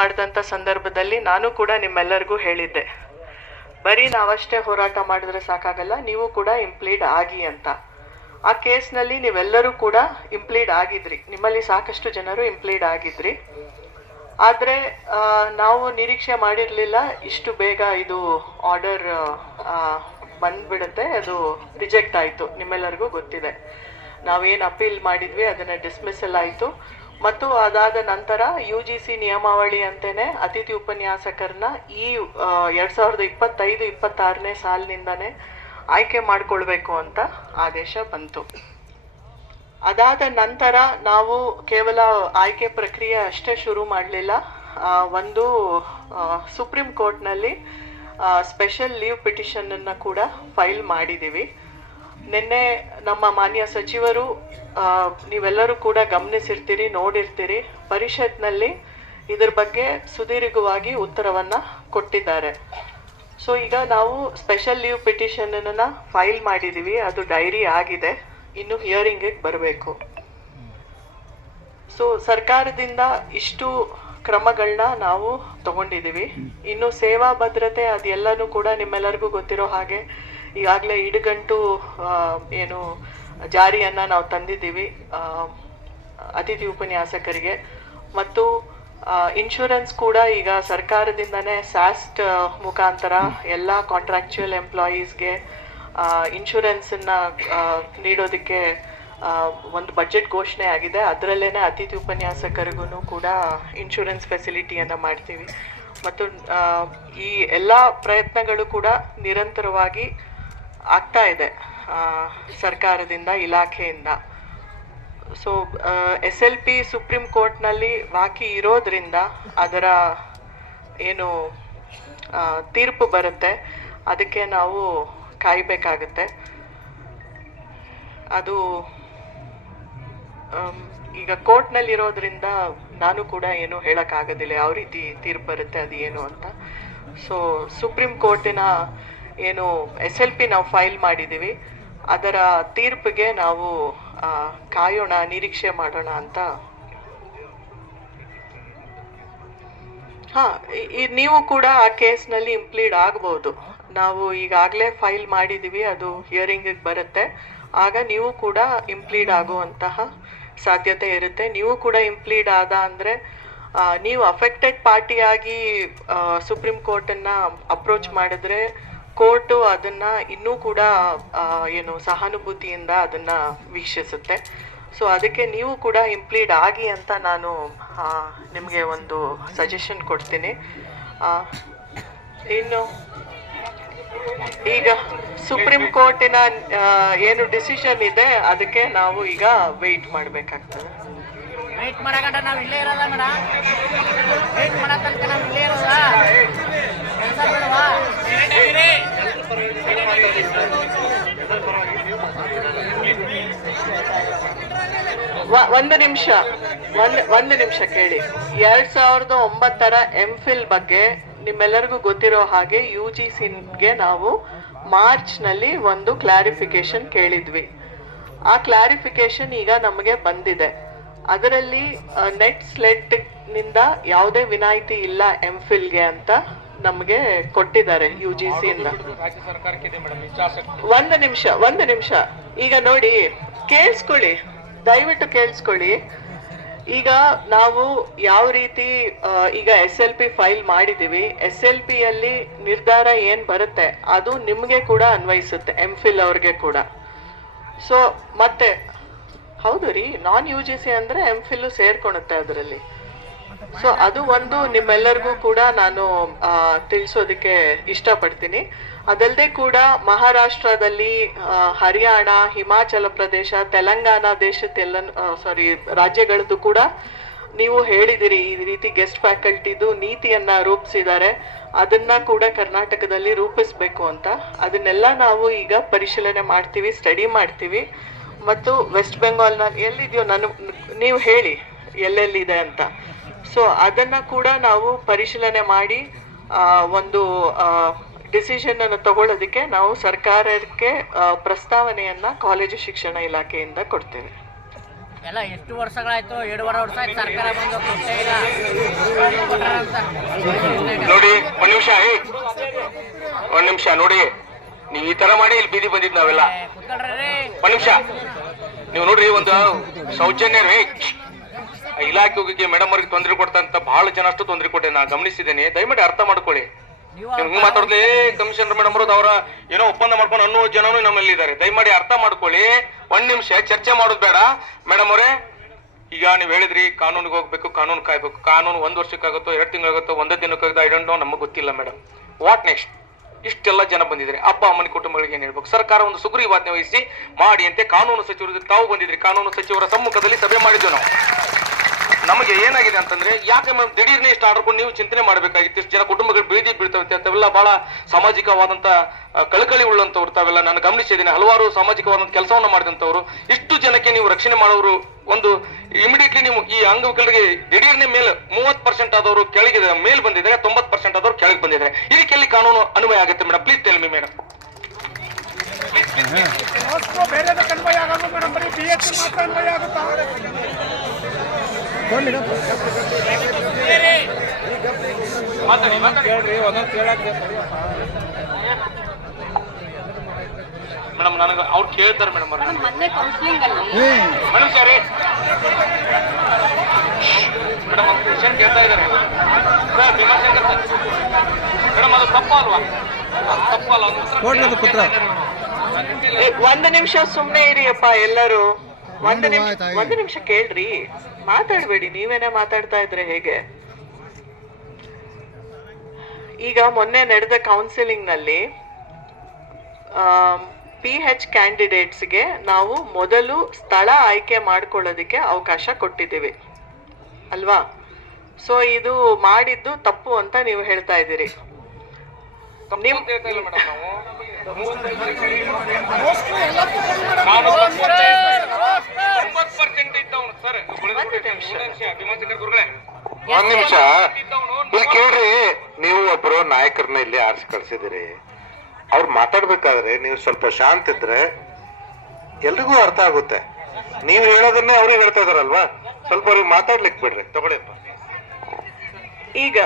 ಮಾಡಿದಂಥ ಸಂದರ್ಭದಲ್ಲಿ ನಾನು ಕೂಡ ನಿಮ್ಮೆಲ್ಲರಿಗೂ ಹೇಳಿದ್ದೆ, ಬರೀ ನಾವಷ್ಟೇ ಹೋರಾಟ ಮಾಡಿದ್ರೆ ಸಾಕಾಗಲ್ಲ, ನೀವು ಕೂಡ ಇಂಪ್ಲೀಡ್ ಆಗಿ ಅಂತ. ಆ ಕೇಸ್ನಲ್ಲಿ ನೀವೆಲ್ಲರೂ ಕೂಡ ಇಂಪ್ಲೀಡ್ ಆಗಿದ್ರಿ, ನಿಮ್ಮಲ್ಲಿ ಸಾಕಷ್ಟು ಜನರು ಇಂಪ್ಲೀಡ್ ಆಗಿದ್ರಿ. ಆದರೆ ನಾವು ನಿರೀಕ್ಷೆ ಮಾಡಿರಲಿಲ್ಲ ಇಷ್ಟು ಬೇಗ ಇದು ಆರ್ಡರ್ ಬಂದ್ಬಿಡುತ್ತೆ. ಅದು ರಿಜೆಕ್ಟ್ ಆಯಿತು, ನಿಮ್ಮೆಲ್ಲರಿಗೂ ಗೊತ್ತಿದೆ. ನಾವೇನು ಅಪೀಲ್ ಮಾಡಿದ್ವಿ ಅದನ್ನು ಡಿಸ್ಮಿಸಲ್ ಆಯಿತು. ಮತ್ತು ಅದಾದ ನಂತರ UGC ನಿಯಮಾವಳಿ ಅಂತಲೇ ಅತಿಥಿ ಉಪನ್ಯಾಸಕರನ್ನ ಈ 2025-26ನೇ ಸಾಲಿನಿಂದನೇ ಆಯ್ಕೆ ಮಾಡಿಕೊಳ್ಬೇಕು ಅಂತ ಆದೇಶ ಬಂತು. ಅದಾದ ನಂತರ ನಾವು ಕೇವಲ ಆಯ್ಕೆ ಪ್ರಕ್ರಿಯೆ ಅಷ್ಟೇ ಶುರು ಮಾಡಲಿಲ್ಲ. ಒಂದು ಸುಪ್ರೀಂ ಕೋರ್ಟ್ನಲ್ಲಿ ಸ್ಪೆಷಲ್ ಲೀವ್ ಪಿಟಿಷನನ್ನು ಕೂಡ ಫೈಲ್ ಮಾಡಿದ್ದೀವಿ. ನಿನ್ನೆ ನಮ್ಮ ಮಾನ್ಯ ಸಚಿವರು, ನೀವೆಲ್ಲರೂ ಕೂಡ ಗಮನಿಸಿರ್ತೀರಿ, ನೋಡಿರ್ತೀರಿ, ಪರಿಷತ್ನಲ್ಲಿ ಇದ್ರ ಬಗ್ಗೆ ಸುದೀರ್ಘವಾಗಿ ಉತ್ತರವನ್ನು ಕೊಟ್ಟಿದ್ದಾರೆ. ಸೊ ಈಗ ನಾವು ಸ್ಪೆಷಲ್ ಲೀವ್ ಪಿಟಿಷನನ್ನು ಫೈಲ್ ಮಾಡಿದ್ದೀವಿ, ಅದು ಡೈರಿ ಆಗಿದೆ, ಇನ್ನು ಹಿಯರಿಂಗಿಗೆ ಬರಬೇಕು. ಸೊ ಸರ್ಕಾರದಿಂದ ಇಷ್ಟು ಕ್ರಮಗಳನ್ನ ನಾವು ತಗೊಂಡಿದ್ದೀವಿ. ಇನ್ನು ಸೇವಾ ಭದ್ರತೆ ಅದೆಲ್ಲನೂ ಕೂಡ ನಿಮ್ಮೆಲ್ಲರಿಗೂ ಗೊತ್ತಿರೋ ಹಾಗೆ ಈಗಾಗಲೇ ಇಡುಗಂಟು ಏನು ಜಾರಿಯನ್ನು ನಾವು ತಂದಿದ್ದೀವಿ ಅತಿಥಿ ಉಪನ್ಯಾಸಕರಿಗೆ. ಮತ್ತು ಇನ್ಶೂರೆನ್ಸ್ ಕೂಡ ಈಗ ಸರ್ಕಾರದಿಂದನೇ ಸ್ಯಾಸ್ಟ್ ಮುಖಾಂತರ ಎಲ್ಲ ಕಾಂಟ್ರಾಕ್ಚುಯಲ್ ಎಂಪ್ಲಾಯೀಸ್ಗೆ ಇನ್ಶೂರೆನ್ಸನ್ನು ನೀಡೋದಕ್ಕೆ ಒಂದು ಬಜೆಟ್ ಘೋಷಣೆ ಆಗಿದೆ. ಅದರಲ್ಲೇ ಅತಿಥಿ ಉಪನ್ಯಾಸಕರಿಗೂ ಕೂಡ ಇನ್ಶೂರೆನ್ಸ್ ಫೆಸಿಲಿಟಿಯನ್ನು ಮಾಡ್ತೀವಿ. ಮತ್ತು ಈ ಎಲ್ಲ ಪ್ರಯತ್ನಗಳು ಕೂಡ ನಿರಂತರವಾಗಿ ಆಗ್ತಾ ಇದೆ ಸರ್ಕಾರದಿಂದ, ಇಲಾಖೆಯಿಂದ. ಸೊ SLP ಸುಪ್ರೀಂ ಕೋರ್ಟ್ನಲ್ಲಿ ಬಾಕಿ ಇರೋದ್ರಿಂದ ಅದರ ಏನು ತೀರ್ಪು ಬರುತ್ತೆ ಅದಕ್ಕೆ ನಾವು ಕಾಯಬೇಕಾಗತ್ತೆ. ಅದು ಈಗ ಕೋರ್ಟ್ನಲ್ಲಿರೋದ್ರಿಂದ ನಾನು ಕೂಡ ಏನು ಹೇಳೋಕ್ಕಾಗೋದಿಲ್ಲ ಯಾವ ರೀತಿ ತೀರ್ಪು ಬರುತ್ತೆ ಅದು ಏನು ಅಂತ. ಸೊ ಸುಪ್ರೀಂ ಕೋರ್ಟಿನ ಏನು SLP ನಾವು ಫೈಲ್ ಮಾಡಿದ್ದೀವಿ ಅದರ ತೀರ್ಪಿಗೆ ನಾವು ಕಾಯೋಣ, ನಿರೀಕ್ಷೆ ಮಾಡೋಣ ಅಂತ. ನೀವು ಕೂಡ ಆ ಕೇಸ್ನಲ್ಲಿ ಇಂಪ್ಲೀಡ್ ಆಗ್ಬೋದು. ನಾವು ಈಗಾಗಲೇ ಫೈಲ್ ಮಾಡಿದ್ದೀವಿ, ಅದು ಹಿಯರಿಂಗಿಗೆ ಬರುತ್ತೆ. ಆಗ ನೀವು ಕೂಡ ಇಂಪ್ಲೀಡ್ ಆಗುವಂತಹ ಸಾಧ್ಯತೆ ಇರುತ್ತೆ. ನೀವು ಕೂಡ ಇಂಪ್ಲೀಡ್ ಆದ ಅಂದರೆ ನೀವು ಅಫೆಕ್ಟೆಡ್ ಪಾರ್ಟಿಯಾಗಿ ಸುಪ್ರೀಂ ಕೋರ್ಟನ್ನು ಅಪ್ರೋಚ್ ಮಾಡಿದ್ರೆ ಕೋರ್ಟು ಅದನ್ನು ಇನ್ನೂ ಕೂಡ ಏನು ಸಹಾನುಭೂತಿಯಿಂದ ಅದನ್ನು ವೀಕ್ಷಿಸುತ್ತೆ. ಸೊ ಅದಕ್ಕೆ ನೀವು ಕೂಡ ಇಂಪ್ಲೀಡ್ ಆಗಿ ಅಂತ ನಾನು ನಿಮಗೆ ಒಂದು ಸಜೆಷನ್ ಕೊಡ್ತೀನಿ. ಇನ್ನು ಈಗ ಸುಪ್ರೀಂ ಕೋರ್ಟಿನ ಏನು ಡಿಸಿಷನ್ ಇದೆ ಅದಕ್ಕೆ ನಾವು ಈಗ ವೆಯ್ಟ್ ಮಾಡಬೇಕಾಗ್ತದೆ. ವೆಯ್ಟ್ ಮಾಡಕಂತ ನಾವು ಇಲ್ಲೇ ಇರೋದ ಮೇಡಮ್, ವೆಯ್ಟ್ ಮಾಡಕ್ಕಂತ ನಾವು ಇಲ್ಲೇ ಇರೋದ ಕೆಲಸ ಬೇಡವಾ? ಒಂದು ನಿಮಿಷ ಕೇಳಿ. 2009ರ MPhil ಬಗ್ಗೆ ನಿಮ್ಮೆಲ್ಲರಿಗೂ ಗೊತ್ತಿರೋ ಹಾಗೆ UGCಗೆ ನಾವು ಮಾರ್ಚ್ನಲ್ಲಿ ಒಂದು ಕ್ಲಾರಿಫಿಕೇಶನ್ ಕೇಳಿದ್ವಿ. ಆ ಕ್ಲಾರಿಫಿಕೇಶನ್ ಈಗ ನಮಗೆ ಬಂದಿದೆ. ಅದರಲ್ಲಿ ನೆಟ್ ಸ್ಲೆಟ್ನಿಂದ ಯಾವುದೇ ವಿನಾಯಿತಿ ಇಲ್ಲ MPhilಗೆ ಅಂತ ನಮಗೆ ಕೊಟ್ಟಿದ್ದಾರೆ UGCಯಿಂದ. ಒಂದು ನಿಮಿಷ ಈಗ ನೋಡಿ, ಕೇಳಿಸ್ಕೊಳ್ಳಿ, ದಯವಿಟ್ಟು ಕೇಳಿಸ್ಕೊಳ್ಳಿ. ಈಗ ನಾವು ಯಾವ ರೀತಿ ಈಗ SLP ಫೈಲ್ ಮಾಡಿದ್ದೀವಿ, SLPಯಲ್ಲಿ ನಿರ್ಧಾರ ಏನು ಬರುತ್ತೆ ಅದು ನಿಮಗೆ ಕೂಡ ಅನ್ವಯಿಸುತ್ತೆ, MPhil ಅವ್ರಿಗೆ ಕೂಡ. ಸೊ ಮತ್ತೆ ಹೌದು ರೀ, ನಾನ್ UGC ಅಂದರೆ MPhil ಸೇರ್ಕೊಳುತ್ತೆ ಅದರಲ್ಲಿ. ಸೊ ಅದು ಒಂದು ನಿಮ್ಮೆಲ್ಲರಿಗೂ ಕೂಡ ನಾನು ತಿಳಿಸೋದಕ್ಕೆ ಇಷ್ಟಪಡ್ತೀನಿ. ಅದಲ್ಲದೆ ಕೂಡ ಮಹಾರಾಷ್ಟ್ರದಲ್ಲಿ, ಹರಿಯಾಣ, ಹಿಮಾಚಲ ಪ್ರದೇಶ, ತೆಲಂಗಾಣ ರಾಜ್ಯಗಳದ್ದು ಕೂಡ ನೀವು ಹೇಳಿದಿರಿ ಈ ರೀತಿ ಗೆಸ್ಟ್ ಫ್ಯಾಕಲ್ಟಿದು ನೀತಿಯನ್ನ ರೂಪಿಸಿದ್ದಾರೆ, ಅದನ್ನ ಕೂಡ ಕರ್ನಾಟಕದಲ್ಲಿ ರೂಪಿಸ್ಬೇಕು ಅಂತ. ಅದನ್ನೆಲ್ಲ ನಾವು ಈಗ ಪರಿಶೀಲನೆ ಮಾಡ್ತೀವಿ, ಸ್ಟಡಿ ಮಾಡ್ತೀವಿ. ಮತ್ತು ವೆಸ್ಟ್ ಬೆಂಗಾಲ್ನ ಎಲ್ಲಿದೆಯೋ ನೀವು ಹೇಳಿ ಎಲ್ಲೆಲ್ಲಿದೆ ಅಂತ. ಸೊ ಅದನ್ನು ಕೂಡ ನಾವು ಪರಿಶೀಲನೆ ಮಾಡಿ ಒಂದು ಡಿಸಿಷನ್ ಅನ್ನು ತಗೊಳ್ಳೋದಕ್ಕೆ ನಾವು ಸರ್ಕಾರಕ್ಕೆ ಪ್ರಸ್ತಾವನೆಯನ್ನು ಕಾಲೇಜು ಶಿಕ್ಷಣ ಇಲಾಖೆಯಿಂದ ಕೊಡ್ತೇವೆ. ಎಲ್ಲ ಎಷ್ಟು ವರ್ಷಗಳಾಯ್ತು? 2.5 ವರ್ಷ ಆಯ್ತು ಸರ್ಕಾರ ಬಂದು ಕೊಟ್ಟೇ ಇಲ್ಲ. ನೋಡಿ ಒಂದ್ ನಿಮಿಷ ನೋಡಿ, ನೀವ್ ಈ ತರ ಮಾಡಿ ಇಲ್ಲಿ ಬೀದಿ ಬಂದಿದ್ ನಾವೆಲ್ಲ. ಒಂದ್ ನಿಮಿಷ ನೀವು ನೋಡ್ರಿ, ಒಂದು ಸೌಜನ್ಯ ರೀ ಇಲಾಖೆ ಹೋಗಿ ಮೇಡಮ್ ಅವ್ರಿಗೆ ತೊಂದರೆ ಕೊಡ್ತಂತ ಬಹಳ ಜನ ಅಷ್ಟು ತೊಂದರೆ ಕೊಟ್ಟೆ ನಾ ಗಮನಿಸಿದ್ದೇನೆ. ದಯಮಾಡಿ ಅರ್ಥ ಮಾಡ್ಕೊಳ್ಳಿ. ಹಿಂಗ್ ಮಾತಾಡ್ಲಿ ಕಮಿಷನರ್ ಮೇಡಮ್ ಅವ್ರದ್ದು ಅವರ ಏನೋ ಒಪ್ಪಂದ ಮಾಡ್ಕೊಂಡು ಅನ್ನೋ ಜನನು ನಮ್ಮಲ್ಲಿ ಇದ್ದಾರೆ. ದಯಮಾಡಿ ಅರ್ಥ ಮಾಡ್ಕೊಳ್ಳಿ. ಒಂದ್ ನಿಮಿಷ ಚರ್ಚೆ ಮಾಡೋದು ಬೇಡ. ಮೇಡಮ್ ಅವರೇ, ಈಗ ನೀವು ಹೇಳಿದ್ರಿ ಕಾನೂನಿಗೆ ಹೋಗ್ಬೇಕು, ಕಾನೂನು ಕಾಯ್ಬೇಕು. ಕಾನೂನು 1 ವರ್ಷಕ್ಕಾಗುತ್ತೋ 2 ತಿಂಗಳಾಗುತ್ತೋ 1 ದಿನಕ್ಕಾಗುತ್ತೋ ಐ ಡೋಂಟ್ ನೋ, ನಮಗೆ ಗೊತ್ತಿಲ್ಲ ಮೇಡಮ್. What next? ಇಷ್ಟೆಲ್ಲ ಜನ ಬಂದಿದ್ರೆ ಅಪ್ಪ ಅಮ್ಮನ ಕುಟುಂಬಗಳಿಗೆ ಏನ್ ಹೇಳ್ಬೇಕು? ಸರ್ಕಾರ ಒಂದು ಸುಗ್ರೀವಾಜ್ಞೆ ವಹಿಸಿ ಮಾಡಿ ಅಂತೆ ಕಾನೂನು ಸಚಿವರು ತಾವು ಬಂದಿದ್ರಿ. ಕಾನೂನು ಸಚಿವರ ಸಮ್ಮುಖದಲ್ಲಿ ಸಭೆ ಮಾಡಿದ್ವಿ ನಾವು. ನಮಗೆ ಏನಾಗಿದೆ ಅಂತಂದ್ರೆ, ಯಾಕೆ ಮ್ಯಾಮ್ ದಿಢೀರ್ನೆ ಇಷ್ಟು ಆರ್ಡರ್ ಕೊಂಡು ನೀವು ಚಿಂತನೆ ಮಾಡಬೇಕಾಗಿತ್ತು? ಇಷ್ಟು ಜನ ಕುಟುಂಬಗಳು ಬೀದಿ ಬೀಳ್ತವೆ ಅಂತೆಲ್ಲ ಬಹಳ ಸಾಮಾಜಿಕವಾದಂತ ಕಳಕಳಿ ಉಳ್ಳಂತವ್ರು ತಾವೆಲ್ಲ. ನಾನು ಗಮನಿಸಿದ್ದೇನೆ, ಹಲವಾರು ಸಾಮಾಜಿಕವಾದಂತ ಕೆಲಸವನ್ನ ಮಾಡಿದಂತವ್ರು. ಇಷ್ಟು ಜನಕ್ಕೆ ನೀವು ರಕ್ಷಣೆ ಮಾಡೋರು, ಒಂದು ಇಮಿಡಿಯೇಟ್ಲಿ ನೀವು ಈ ಅಂಗವಿಕಲರಿಗೆ ದಿಢೀರ್ನೆ ಮೇಲೆ 30% ಆದವರು ಕೆಳಗೆ ಮೇಲ್ ಬಂದಿದ್ದಾರೆ, 90% ಆದವರು ಕೆಳಗೆ ಬಂದಿದ್ದಾರೆ. ಇದಕ್ಕೆಲ್ಲಿ ಕಾನೂನು ಅನ್ವಯ ಆಗುತ್ತೆ madam? Please tell me madam. Madam ನನಗೆ ಅವ್ರು ಕೇಳ್ತಾರೆ ಮೇಡಮ್. ಮೇಡಮ್ ಸರಿ ಮೇಡಮ್ ಅವ್ರು ಕ್ವಶನ್ ಕೇಳ್ತಾ ಇದ್ದಾರೆ ಸರ್. ಭೀಮಾಶಂಕರ್ ಸರ್ ಮೇಡಮ್, ಅದು ತಪ್ಪ ಅಲ್ವಾ? ತಪ್ಪಲ್ಲ. ಒಂದು ನಿಮಿಷ ಸುಮ್ನೆ ಇರಿಯಪ್ಪ ಎಲ್ಲರೂ. ಒಂದು ನಿಮಿಷ ಕೇಳ್ರಿ, ಮಾತಾಡ್ಬೇಡಿ. ನೀವೇನೇ ಮಾತಾಡ್ತಾ ಇದ್ರೆ ಹೇಗೆ? ಈಗ ಮೊನ್ನೆ ನಡೆದ ಕೌನ್ಸಿಲಿಂಗ್ ನಲ್ಲಿ PH ಕ್ಯಾಂಡಿಡೇಟ್ಸ್ಗೆ ನಾವು ಮೊದಲು ಸ್ಥಳ ಆಯ್ಕೆ ಮಾಡ್ಕೊಳ್ಳೋದಕ್ಕೆ ಅವಕಾಶ ಕೊಟ್ಟಿದ್ದೀವಿ ಅಲ್ವಾ? ಸೊ ಇದು ಮಾಡಿದ್ದು ತಪ್ಪು ಅಂತ ನೀವು ಹೇಳ್ತಾ ಇದ್ದೀರಿ. ಒಂದ್ ನಿಮಿಷ ಇಲ್ಲಿ ಕೇಳ್ರಿ. ನೀವು ಒಬ್ರು ನಾಯಕರನ್ನ ಇಲ್ಲಿ ಆರಿಸಿ ಕಳ್ಸಿದಿರಿ. ಅವ್ರು ಮಾತಾಡ್ಬೇಕಾದ್ರೆ ನೀವು ಸ್ವಲ್ಪ ಶಾಂತ ಇದ್ರೆ ಎಲ್ರಿಗೂ ಅರ್ಥ ಆಗುತ್ತೆ. ನೀವು ಹೇಳೋದನ್ನೇ ಅವ್ರಿಗೆ ಹೇಳ್ತಾ ಇದಾರಲ್ವಾ, ಸ್ವಲ್ಪ ಅವ್ರಿಗೆ ಮಾತಾಡ್ಲಿಕ್ಕೆ ಬಿಡ್ರಿ. ತಗೊಳ್ಳಿಪ್ಪ. ಈಗ